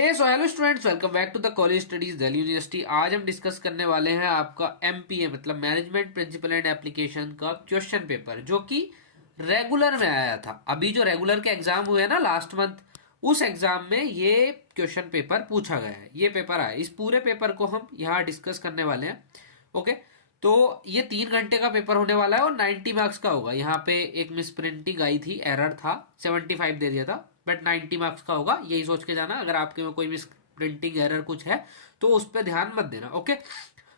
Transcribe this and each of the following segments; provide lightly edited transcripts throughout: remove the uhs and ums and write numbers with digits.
Hey so hello students, welcome back to the college studies Delhi university. आज हम discuss करने वाले हैं आपका एमपीए मतलब मैनेजमेंट प्रिंसिपल एंड एप्लीकेशन का क्वेश्चन पेपर, जो कि रेगुलर में आया था। अभी जो रेगुलर के एग्जाम हुए ना लास्ट मंथ, उस एग्जाम में ये क्वेश्चन पेपर पूछा गया है, ये पेपर आया। इस पूरे पेपर को हम यहाँ डिस्कस करने वाले हैं। ओके, तो ये 3 घंटे का पेपर होने वाला है और 90 मार्क्स का होगा। यहाँ पे एक मिस प्रिंटिंग आई थी, एरर था, 75 दे दिया था, बट 90 मार्क्स का होगा। यही सोच के जाना, अगर आपके में कोई मिस प्रिंटिंग एरर कुछ है तो उस पर ध्यान मत देना। ओके,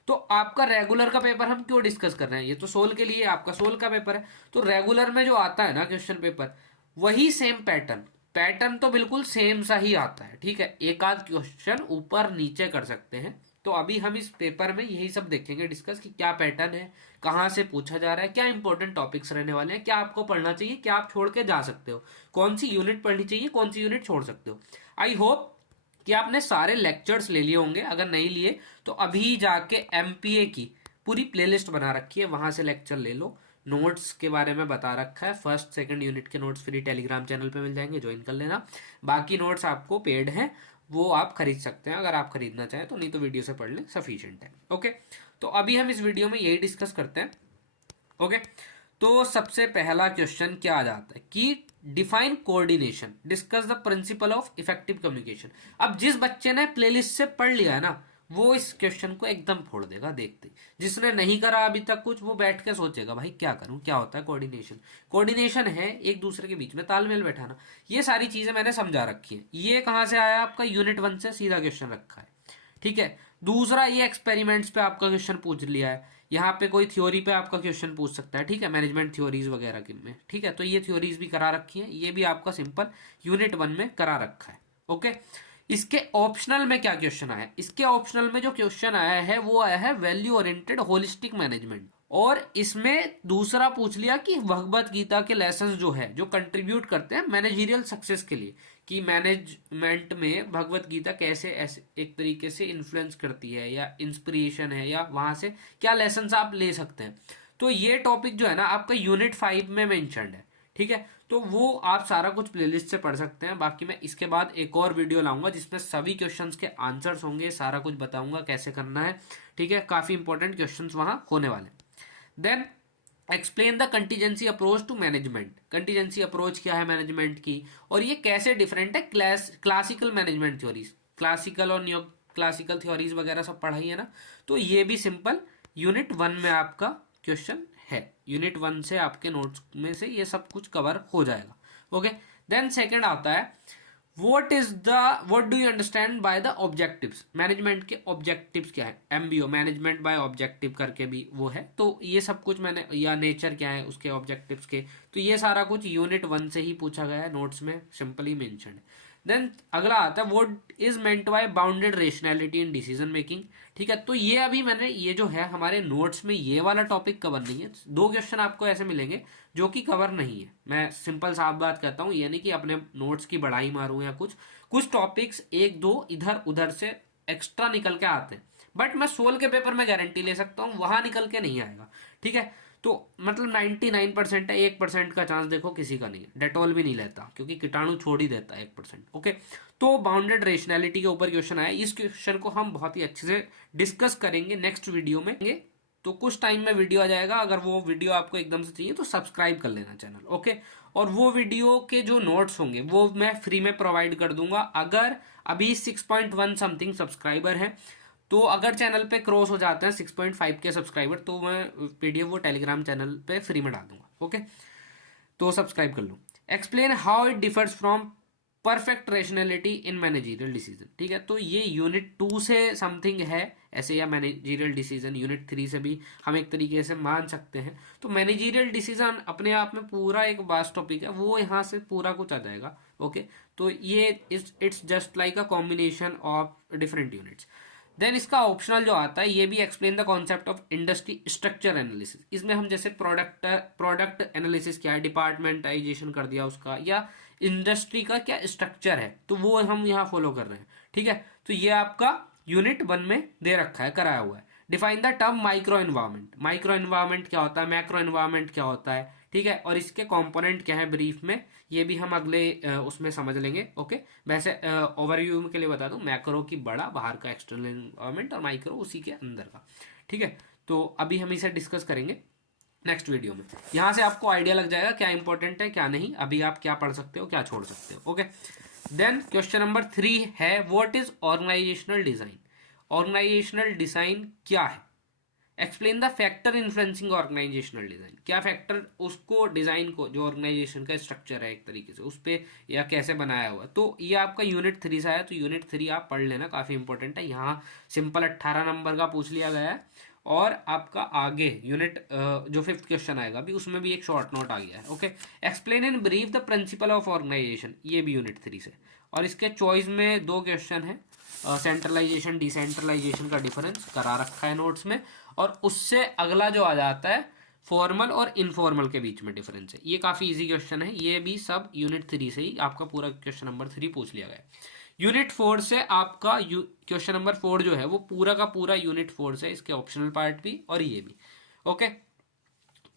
तो आपका रेगुलर का पेपर हम क्यों डिस्कस कर रहे हैं, ये तो सोल के लिए, आपका सोल का पेपर है। तो रेगुलर में जो आता है ना क्वेश्चन पेपर, वही सेम पैटर्न, पैटर्न तो बिल्कुल सेम सा ही आता है। ठीक है, एक आध क्वेश्चन ऊपर नीचे कर सकते हैं। तो अभी हम इस पेपर में यही सब देखेंगे डिस्कस, कि क्या पैटर्न है, कहां से पूछा जा रहा है, क्या इंपॉर्टेंट टॉपिक्स रहने वाले हैं, क्या आपको पढ़ना चाहिए, क्या आप छोड़ के जा सकते हो, कौन सी यूनिट पढ़नी चाहिए, कौन सी यूनिट छोड़ सकते हो। आई होप कि आपने सारे लेक्चर्स ले लिए होंगे। अगर नहीं लिए तो अभी जाके एमपीए की पूरी प्लेलिस्ट बना रखी है, वहां से लेक्चर ले लो। नोट्स के बारे में बता रखा है, फर्स्ट सेकंड यूनिट के नोट्स फ्री टेलीग्राम चैनल पे मिल जाएंगे, ज्वाइन कर लेना। बाकी नोट्स आपको पेड हैं, वो आप खरीद सकते हैं अगर आप खरीदना चाहें तो, नहीं तो वीडियो से पढ़ लें, सफिशिएंट है। ओके, तो अभी हम इस वीडियो में यही डिस्कस करते हैं। ओके, तो सबसे पहला क्वेश्चन क्या आ जाता है कि define coordination, discuss the principle of effective communication. अब जिस बच्चे ने प्लेलिस्ट से पढ़ लिया है ना, वो इस क्वेश्चन को एकदम फोड़ देगा देखते ही। जिसने नहीं करा अभी तक कुछ, वो बैठ के सोचेगा भाई क्या करूं, क्या होता है कोऑर्डिनेशन। कोऑर्डिनेशन है एक दूसरे के बीच में तालमेल बैठाना। ये सारी चीजें मैंने समझा रखी है। ये कहां से आया, आपका यूनिट 1 से सीधा क्वेश्चन रखा है। ठीक है, दूसरा ये एक्सपेरिमेंट्स पे आपका क्वेश्चन पूछ लिया है। यहाँ पे कोई थ्योरी पे आपका क्वेश्चन पूछ सकता है, ठीक है, मैनेजमेंट थ्योरीज वगैरह के में। ठीक है, तो ये थ्योरीज भी करा रखी है, ये भी आपका सिंपल यूनिट 1 में करा रखा है। ओके, इसके ऑप्शनल में क्या क्वेश्चन आया है, इसके ऑप्शनल में जो क्वेश्चन आया है वो आया है वैल्यू ओरिएंटेड होलिस्टिक मैनेजमेंट। और इसमें दूसरा पूछ लिया कि भगवत गीता के लेसन्स जो है, जो कंट्रीब्यूट करते हैं मैनेजरियल सक्सेस के लिए, कि मैनेजमेंट में भगवत गीता कैसे ऐसे एक तरीके से इन्फ्लुएंस करती है, या इंस्पिरेशन है, या वहां से क्या लेसन्स आप ले सकते हैं। तो ये टॉपिक जो है ना आपका यूनिट 5 में मेंशन्ड है। ठीक है, तो वो आप सारा कुछ प्लेलिस्ट से पढ़ सकते हैं। बाकी मैं इसके बाद एक और वीडियो लाऊंगा जिसमें सभी क्वेश्चंस के आंसर्स होंगे, सारा कुछ बताऊंगा कैसे करना है। ठीक है, काफी इंपॉर्टेंट क्वेश्चंस वहां होने वाले। Then explain the contingency approach to management. Contingency approach क्या है मैनेजमेंट की, और ये कैसे डिफरेंट है क्लासिकल मैनेजमेंट थ्योरीज, क्लासिकल और न्यू क्लासिकल थ्योरीज वगैरह सब पढ़ाई है ना। तो ये भी सिंपल यूनिट 1 में आपका क्वेश्चन है। यूनिट 1 से आपके नोट्स में से ये सब कुछ कवर हो जाएगा। ओके, देन सेकंड आता है what do you understand by the objectives. Management के ऑब्जेक्टिव्स क्या है, एमबीओ मैनेजमेंट बाय ऑब्जेक्टिव करके भी वो है। तो ये सब कुछ मैंने, या नेचर क्या है उसके ऑब्जेक्टिव्स के, तो ये सारा कुछ यूनिट 1 से ही पूछा गया है, नोट्स में सिंपली मेंशन्ड है। देन अगला आता है what is meant by bounded rationality in decision making. ठीक है, तो ये अभी मैंने, ये जो है हमारे नोट्स में ये वाला टॉपिक कवर नहीं है। 2 क्वेश्चन आपको ऐसे मिलेंगे जो कि कवर नहीं है। मैं सिंपल साफ बात कहता हूं, ये नहीं कि अपने नोट्स की बढ़ाई मारूं या कुछ टॉपिक्स 1-2 इधर उधर से एक्स्ट्रा निकल के आते हैं, बट मैं सोल के पेपर में गारंटी ले सकता हूं वहां निकल के नहीं आएगा। ठीक है, तो मतलब 99% है, 1% का चांस देखो किसी का नहीं है। डेटॉल भी नहीं लेता क्योंकि कीटाणु छोड़ ही देता है 1%। ओके, तो बाउंडेड रेशनैलिटी के ऊपर क्वेश्चन आया। इस क्वेश्चन को हम बहुत ही अच्छे से डिस्कस करेंगे नेक्स्ट वीडियो में। तो कुछ टाइम में वीडियो आ जाएगा, अगर वो वीडियो आपको एकदम से चाहिए तो सब्सक्राइब कर लेना चैनल। ओके, और वो वीडियो के जो नोट्स होंगे वो मैं फ्री में प्रोवाइड कर दूंगा। अगर अभी 6.1 समथिंग सब्सक्राइबर है, तो अगर चैनल पे क्रॉस हो जाते हैं 6.5 के सब्सक्राइबर, तो मैं पीडीएफ वो टेलीग्राम चैनल पे फ्री में डाल दूंगा। ओके, तो सब्सक्राइब कर लो। Explain how it differs from perfect rationality in managerial decision. ठीक है, तो ये यूनिट 2 से समथिंग है ऐसे, या मैनेजरियल डिसीजन यूनिट 3 से भी हम एक तरीके से मान सकते हैं। तो मैनेजरियल डिसीजन अपने आप में पूरा एक वास्ट टॉपिक है, वो यहाँ से पूरा कुछ आ जाएगा। ओके, तो ये it's just like a combination of different units. Then इसका ऑप्शनल जो आता है, ये भी explain the concept of industry structure analysis. इसमें हम जैसे प्रोडक्ट एनालिसिस क्या है, डिपार्टमेंटाइजेशन कर दिया उसका, या इंडस्ट्री का क्या स्ट्रक्चर है, तो वो हम यहाँ फॉलो कर रहे हैं। ठीक है, तो ये आपका यूनिट 1 में दे रखा है, कराया हुआ है। Define the term micro environment. Micro environment क्या होता है, मैक्रो एनवायरमेंट क्या होता है, ठीक है, और इसके कंपोनेंट क्या है ब्रीफ में ये भी हम अगले उसमें समझ लेंगे। ओके, वैसे ओवरव्यू के लिए बता दूं, मैक्रो की बड़ा बाहर का एक्सटर्नल एनवायरनमेंट और माइक्रो उसी के अंदर का। ठीक है, तो अभी हम इसे डिस्कस करेंगे नेक्स्ट वीडियो में। यहाँ से आपको आइडिया लग जाएगा क्या इंपॉर्टेंट है क्या नहीं, अभी आप क्या पढ़ सकते हो क्या छोड़ सकते हो। ओके, देन क्वेश्चन नंबर 3 है what is organisational design. Organisational design क्या है? Explain the factor influencing organisational design. क्या फैक्टर उसको डिजाइन को, जो ऑर्गेनाइजेशन का स्ट्रक्चर है एक तरीके से, उस पर या कैसे बनाया हुआ। तो ये आपका यूनिट 3 से आया, तो यूनिट 3 आप पढ़ लेना, काफी इंपॉर्टेंट है। यहाँ सिंपल 18 नंबर का पूछ लिया गया है, और आपका आगे यूनिट जो 5th क्वेश्चन आएगा अभी, उसमें भी एक शॉर्ट नोट आ गया है। Okay, explain in brief the principle of organisation, ये भी यूनिट 3 से। और इसके चॉइस में 2 क्वेश्चन है, सेंट्रलाइजेशन डिसेंट्रलाइजेशन का डिफरेंस करा रखा है नोट्स में, और उससे अगला जो आ जाता है फॉर्मल और इनफॉर्मल के बीच में डिफरेंस है। ये काफ़ी इजी क्वेश्चन है, ये भी सब यूनिट 3 से ही आपका पूरा क्वेश्चन नंबर 3 पूछ लिया गया है। यूनिट 4 से आपका क्वेश्चन नंबर 4 जो है वो पूरा का पूरा यूनिट 4 से, इसके ऑप्शनल पार्ट भी और ये भी। ओके,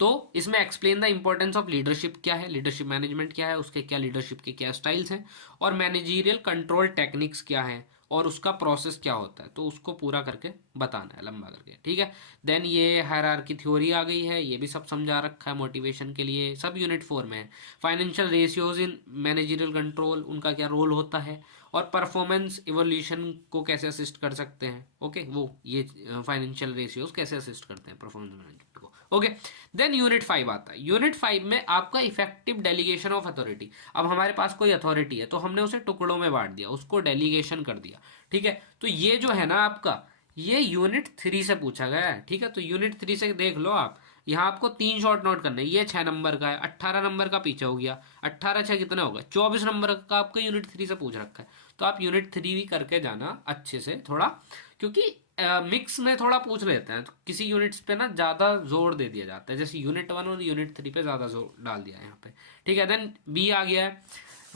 तो इसमें explain the importance of leadership क्या है, लीडरशिप मैनेजमेंट क्या है, उसके क्या लीडरशिप के क्या स्टाइल्स हैं, और मैनेजरियल कंट्रोल टेक्निक्स क्या है, और उसका प्रोसेस क्या होता है, तो उसको पूरा करके बताना है लंबा करके। ठीक है, देन ये हायरार्की थ्योरी आ गई है, ये भी सब समझा रखा है मोटिवेशन के लिए, सब यूनिट 4 में है। फाइनेंशियल रेशियोज इन मैनेजरियल कंट्रोल, उनका क्या रोल होता है, और परफॉर्मेंस इवोल्यूशन को कैसे असिस्ट कर सकते हैं। ओके, वो ये फाइनेंशियल रेशियोज कैसे असिस्ट करते हैं परफॉर्मेंस मैनेजमेंट को। ओके, देन यूनिट 5 आता है। यूनिट 5 में आपका इफेक्टिव डेलीगेशन ऑफ अथॉरिटी। अब हमारे पास कोई अथॉरिटी है, तो हमने उसे टुकड़ों में बांट दिया, उसको डेलीगेशन कर दिया। ठीक है, तो ये जो है ना आपका, ये यूनिट 3 से पूछा गया है। ठीक है, तो यूनिट 3 से देख लो आप, यहाँ आपको 3 शॉर्ट नोट करने, ये 6 नंबर का है, 18 नंबर का पीछे हो गया, 18 6 कितना होगा 24 नंबर का आपका यूनिट 3 से पूछ रखा है। तो आप यूनिट 3 भी करके जाना अच्छे से थोड़ा, क्योंकि मिक्स में थोड़ा पूछ लेते हैं, तो किसी यूनिट्स पे ना ज़्यादा जोर दे दिया जाता है, जैसे यूनिट 1 और यूनिट 3 पे ज़्यादा जोर डाल दिया है यहाँ पे। ठीक है, देन बी आ गया है,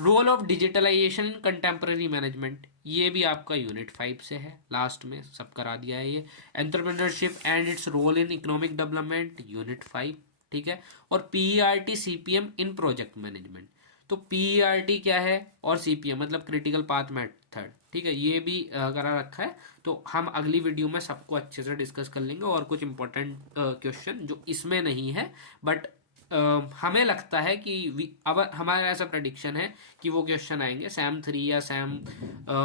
role of digitalisation in contemporary management, ये भी आपका यूनिट 5 से है, लास्ट में सब करा दिया है ये। Entrepreneurship and its role in economic development, unit 5। ठीक है, और PERT CPM in project management, तो पीईआरटी क्या है और सीपीएम मतलब क्रिटिकल पाथ मेथड। ठीक है, ये भी करा रखा है, तो हम अगली वीडियो में सबको अच्छे से डिस्कस कर लेंगे, और कुछ इंपॉर्टेंट क्वेश्चन जो इसमें नहीं है, बट हमें लगता है कि अब हमारा ऐसा प्रडिक्शन है कि वो क्वेश्चन आएंगे सैम 3 या सैम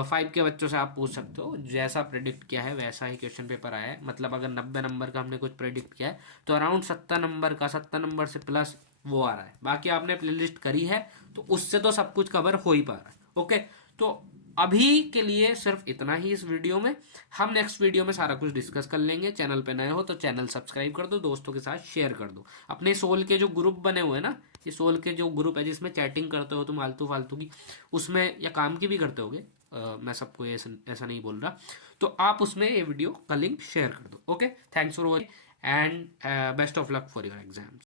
5 के बच्चों से। आप पूछ सकते हो, जैसा प्रेडिक्ट किया है वैसा ही क्वेश्चन पेपर आया है। मतलब अगर 90 नंबर का हमने कुछ प्रेडिक्ट किया है, तो अराउंड 70 नंबर का, 70 नंबर से प्लस वो आ रहा है। बाकी आपने प्लेलिस्ट करी है, तो उससे तो सब कुछ कवर हो ही पा रहा है। ओके, तो अभी के लिए सिर्फ इतना ही इस वीडियो में। हम नेक्स्ट वीडियो में सारा कुछ डिस्कस कर लेंगे। चैनल पे नए हो तो चैनल सब्सक्राइब कर दो, दोस्तों के साथ शेयर कर दो। अपने सोल के जो ग्रुप बने हुए हैं ना, ये सोल के जो ग्रुप है जिसमें चैटिंग करते हो तुम फालतू फालतू की, उसमें या काम की भी करते होगे, मैं सबको ऐसा नहीं बोल रहा, तो आप उसमें ये वीडियो का लिंक शेयर कर दो। Okay, thanks for watching and best of luck for your exams.